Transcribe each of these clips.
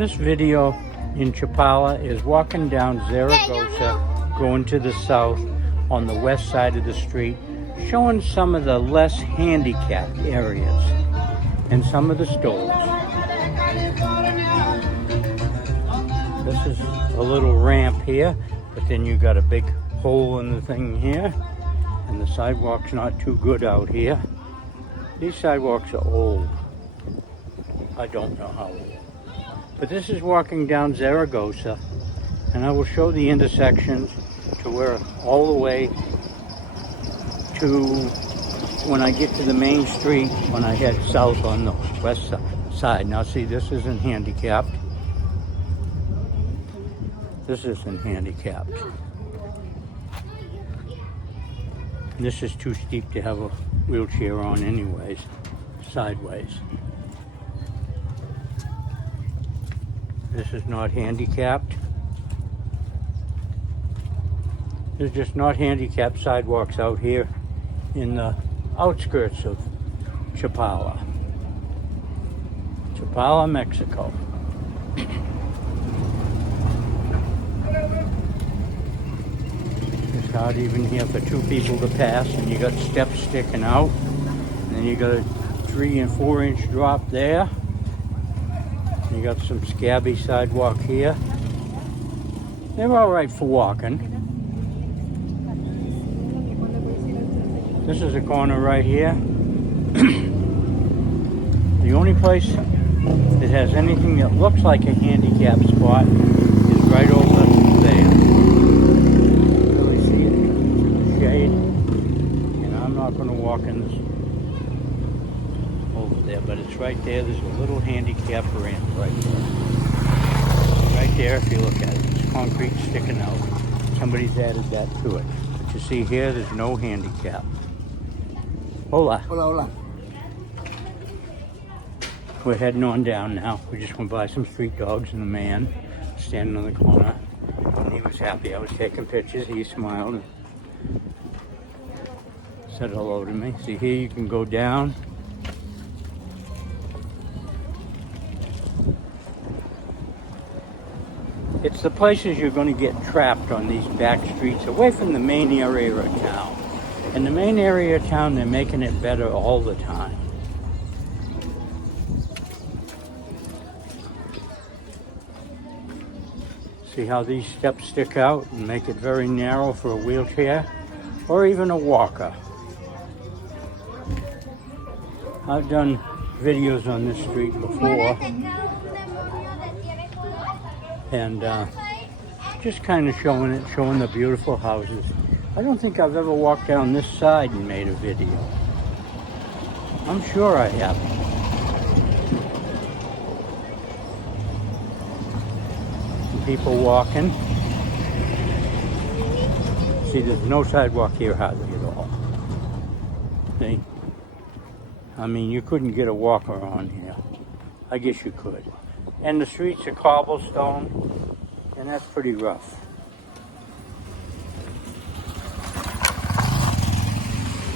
This video in Chapala is walking down Zaragoza, going to the south on the west side of the street, showing some of the less handicapped areas and some of the stores. This is a little ramp here, but then you got a big hole in the thing here, and the sidewalk's not too good out here. These sidewalks are old. I don't know how old. But this is walking down Zaragoza, and I will show the intersections to where all the way to when I get to the main street when I head south on the west side. Now see, this isn't handicapped. This isn't handicapped. This is too steep to have a wheelchair on anyways, sideways. This is not handicapped. There's just not handicapped sidewalks out here in the outskirts of Chapala. Chapala, Mexico. It's hard even here for two people to pass, and you got steps sticking out, and then you got a 3 and 4 inch drop there. You got some scabby sidewalk here. They're all right for walking. This is a corner right here. The only place that has anything that looks like a handicap spot is right over there. You really see it in the shade. And I'm not going to walk in this over there, but it's right there. There's a little handicap ramp right there. Right there, if you look at it, it's concrete sticking out. Somebody's added that to it. But you see here, there's no handicap. Hola. Hola, hola. We're heading on down now. We just went by some street dogs and a man standing on the corner. And he was happy I was taking pictures. He smiled and said hello to me. See here, you can go down. It's the places you're going to get trapped on these back streets away from the main area of town. In the main area of town, they're making it better all the time. See how these steps stick out and make it very narrow for a wheelchair or even a walker. I've done videos on this street before. And just kind of showing it, showing the beautiful houses. I don't think I've ever walked down this side and made a video. I'm sure I haven't. People walking. See, there's no sidewalk here hardly at all. See? I mean, you couldn't get a walker on here. I guess you could. And the streets are cobblestone, and that's pretty rough.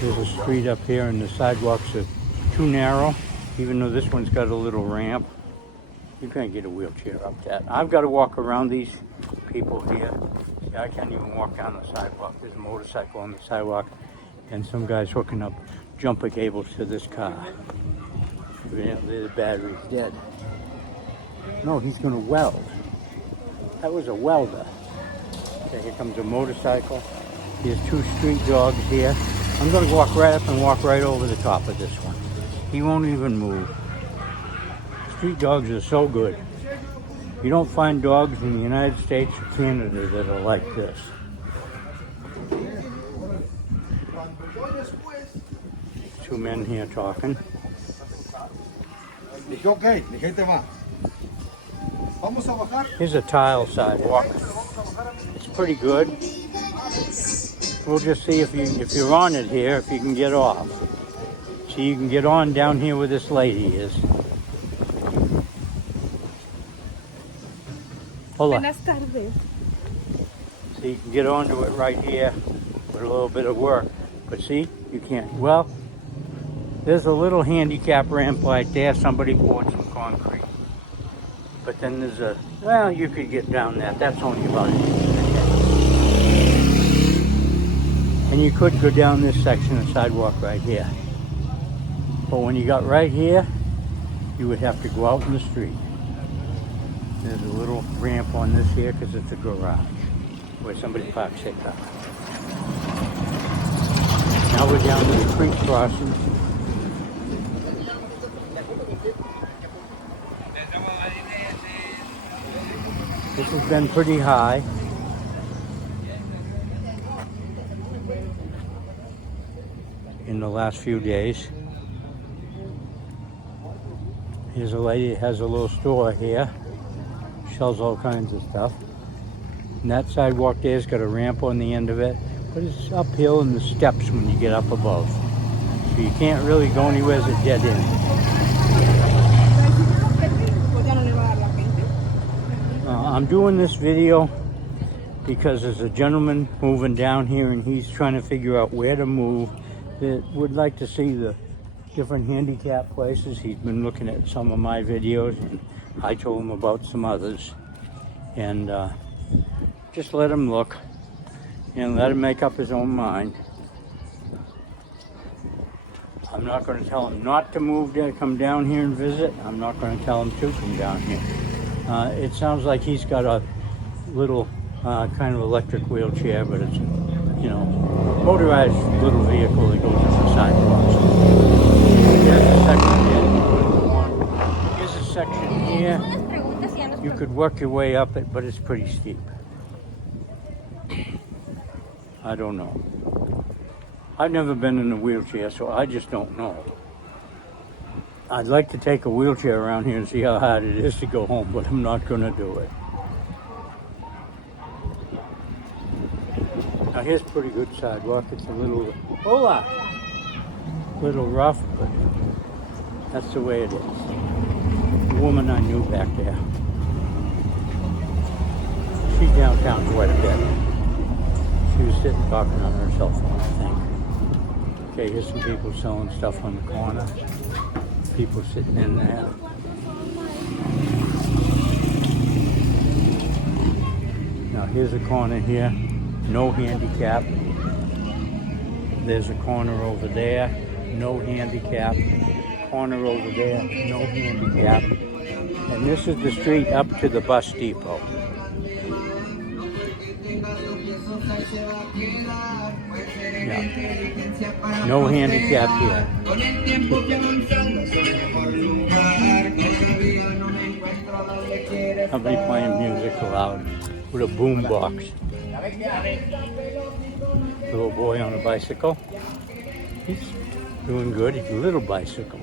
There's a street up here, and the sidewalks are too narrow, even though this one's got a little ramp. You can't get a wheelchair up that. I've got to walk around these people here. See, I can't even walk down the sidewalk. There's a motorcycle on the sidewalk, and some guy's hooking up jumper cables to this car. Evidently, the battery's dead. No, he's going to weld. That was a welder. Okay, here comes a motorcycle. There's 2 street dogs here. I'm going to walk right up and walk right over the top of this one. He won't even move. Street dogs are so good. You don't find dogs in the United States or Canada that are like this. Two men here talking. Here's a tile sidewalk. It's pretty good. We'll just see if you're on it here, if you can get off. So you can get on down here where this lady is. Hola. Buenas tardes. So you can get onto it right here with a little bit of work. But see, you can't. Well, there's a little handicap ramp right there. Somebody poured some concrete. But then there's a, well, you could get down that. That's only about it. And you could go down this section of sidewalk right here. But when you got right here, you would have to go out in the street. There's a little ramp on this here because it's a garage where somebody parks their car. Now we're down to the creek crossing. This has been pretty high. In the last few days. Here's a lady that has a little store here. Sells all kinds of stuff. And that sidewalk there's got a ramp on the end of it. But it's uphill in the steps when you get up above. So you can't really go anywhere as a dead end. I'm doing this video because there's a gentleman moving down here and he's trying to figure out where to move. That would like to see the different handicap places. He's been looking at some of my videos and I told him about some others. And just let him look and let him make up his own mind. I'm not going to tell him not to move there, come down here and visit. I'm not going to tell him to come down here. It sounds like he's got a little kind of electric wheelchair, but it's, you know, motorized little vehicle that goes up the sidewalks. Here's a section here. Here's a section here. You could work your way up it, but it's pretty steep. I don't know. I've never been in a wheelchair, so I just don't know. I'd like to take a wheelchair around here and see how hard it is to go home, but I'm not going to do it. Now here's a pretty good sidewalk. It's a little, hola, little rough, but that's the way it is. The woman I knew back there. She's downtown quite a bit. She was sitting talking on her cell phone, I think. Okay, here's some people selling stuff on the corner. People sitting in there. Now here's a corner here. No handicap. There's a corner over there, no handicap. Corner over there, no handicap. And this is the street up to the bus depot. Yeah. No handicap here. Somebody playing music loud with a boom box. Little boy on a bicycle. He's doing good. He's a little bicycle.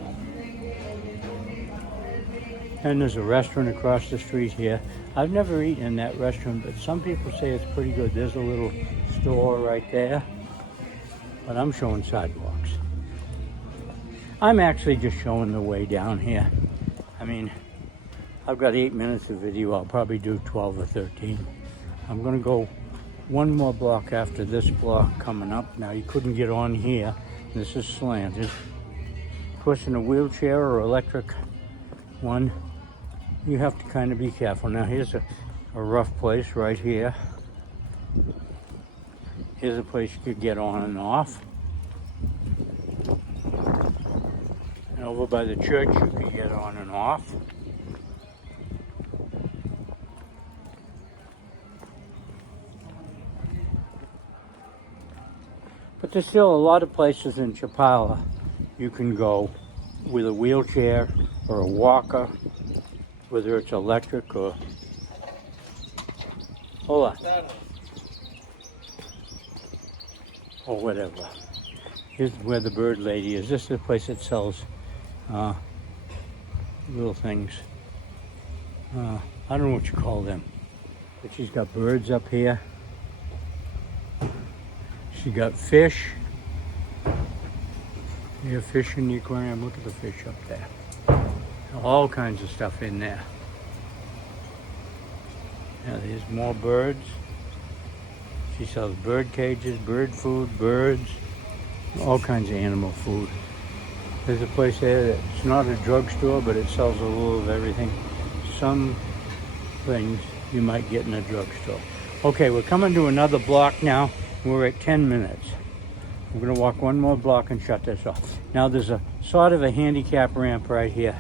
And there's a restaurant across the street here. I've never eaten in that restaurant, but some people say it's pretty good. There's a little store right there. But I'm showing sidewalks. I'm actually just showing the way down here. I mean, I've got 8 minutes of video. I'll probably do 12 or 13. I'm going to go one more block after this block coming up. Now, you couldn't get on here. This is slanted. Of course, in a wheelchair or electric one, you have to kind of be careful. Now, here's a rough place right here. Here's a place you could get on and off. And over by the church, you could get on and off. But there's still a lot of places in Chapala you can go with a wheelchair or a walker, whether it's electric or... Hola. Or whatever. Here's where the bird lady is. This is the place that sells little things. I don't know what you call them. But she's got birds up here. She got fish. You have fish in the aquarium. Look at the fish up there. All kinds of stuff in there. Now there's more birds. She sells bird cages, bird food, birds, all kinds of animal food. There's a place there that's not a drugstore, but it sells a little of everything. Some things you might get in a drugstore. Okay, we're coming to another block now. We're at 10 minutes. We're gonna walk one more block and shut this off. Now there's a sort of a handicap ramp right here,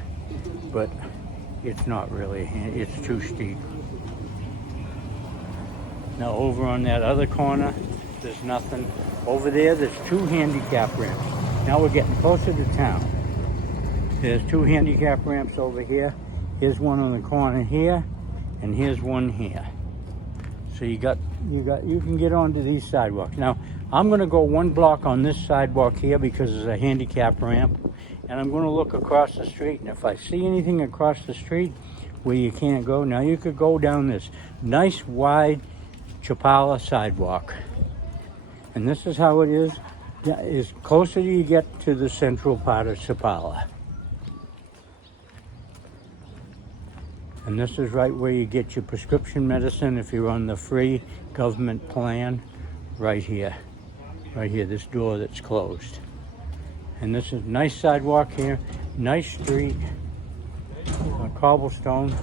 but it's not really, it's too steep. Now over on that other corner, there's nothing. Over there, there's 2 handicap ramps. Now we're getting closer to town. There's 2 handicap ramps over here. Here's one on the corner here, and here's one here. So you can get onto these sidewalks. Now, I'm gonna go 1 block on this sidewalk here because there's a handicap ramp, and I'm gonna look across the street, and if I see anything across the street where you can't go, now you could go down this nice wide Chapala sidewalk. And this is how it is. As closer you get to the central part of Chapala. And this is right where you get your prescription medicine if you're on the free government plan. Right here, this door that's closed. And this is nice sidewalk here, nice street, cobblestone.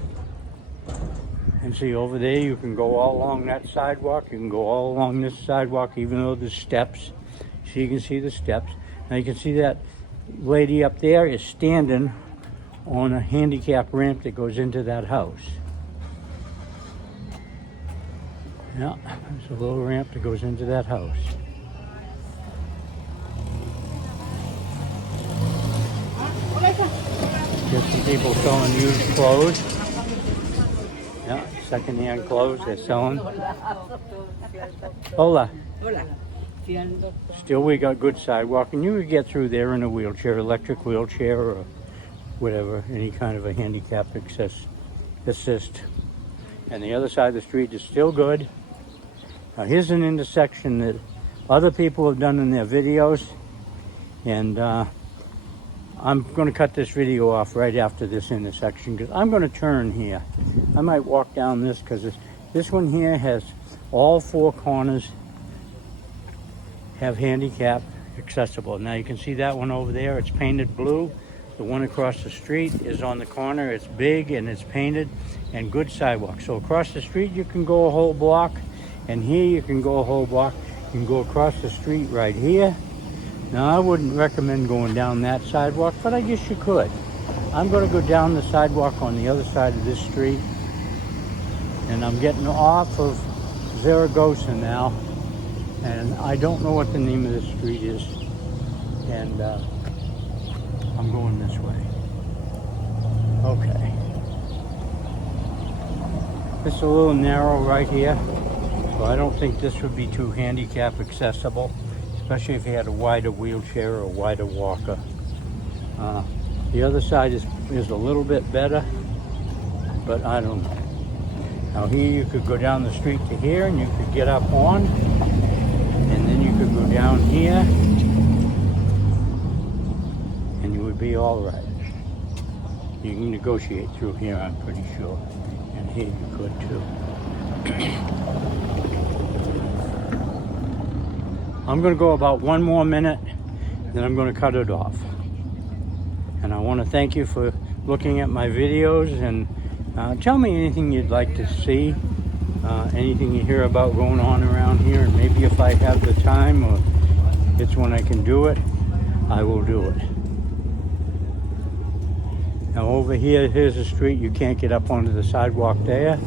And see over there, you can go all along that sidewalk. You can go all along this sidewalk, even though there's steps. So you can see the steps. Now you can see that lady up there is standing on a handicap ramp that goes into that house. Yeah, there's a little ramp that goes into that house. There's some people selling used clothes. Yeah, second-hand clothes they're selling. Hola. Hola. Still, we got good sidewalk, and you could get through there in a wheelchair, electric wheelchair, or whatever, any kind of a handicap assist. And the other side of the street is still good. Now here's an intersection that other people have done in their videos, and I'm going to cut this video off right after this intersection because I'm going to turn here. I might walk down this because this one here has all 4 corners have handicap accessible. Now you can see that one over there, it's painted blue. The one across the street is on the corner, it's big and it's painted and good sidewalk. So across the street you can go a whole block, and here you can go a whole block. You can go across the street right here. Now I wouldn't recommend going down that sidewalk, but I guess you could. I'm going to go down the sidewalk on the other side of this street, and I'm getting off of Zaragoza now, and I don't know what the name of this street is, and I'm going this way. Okay. This is a little narrow right here, so I don't think this would be too handicap accessible, especially if you had a wider wheelchair or a wider walker. The other side is a little bit better, but I don't know. Now here you could go down the street to here, and you could get up on, and then you could go down here, and you would be all right. You can negotiate through here, I'm pretty sure. And here you could too. I'm going to go about 1 more minute, then I'm going to cut it off. And I want to thank you for looking at my videos, and tell me anything you'd like to see, anything you hear about going on around here, and maybe if I have the time or it's when I can do it, I will do it. Now over here, here's a street, you can't get up onto the sidewalk there,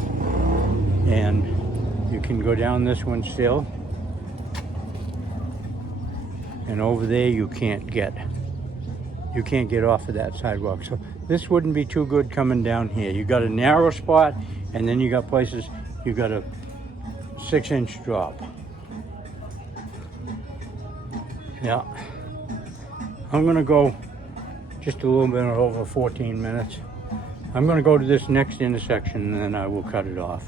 and you can go down this one still. And over there you can't get off of that sidewalk. So this wouldn't be too good coming down here. You got a narrow spot, and then you got places, you got a 6-inch drop. Yeah. I'm gonna go just a little bit over 14 minutes. I'm gonna go to this next intersection, and then I will cut it off.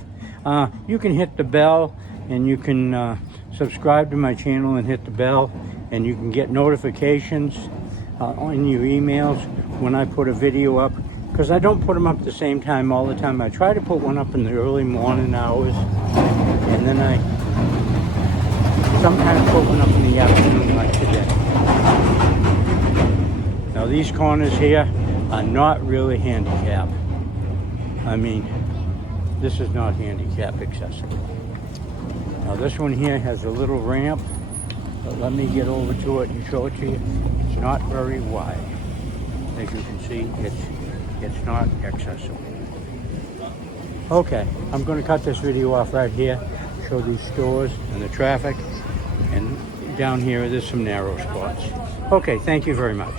You can hit the bell, and you can subscribe to my channel and hit the bell, and you can get notifications on your emails when I put a video up, because I don't put them up at the same time all the time. I try to put one up in the early morning hours, and then I sometimes put one up in the afternoon like today. Now these corners here are not really handicapped. I mean, this is not handicap accessible. Now this one here has a little ramp, but let me get over to it and show it to you. It's not very wide. As you can see, it's not accessible. Okay, I'm going to cut this video off right here, show these stores and the traffic, and down here there's some narrow spots. Okay, thank you very much.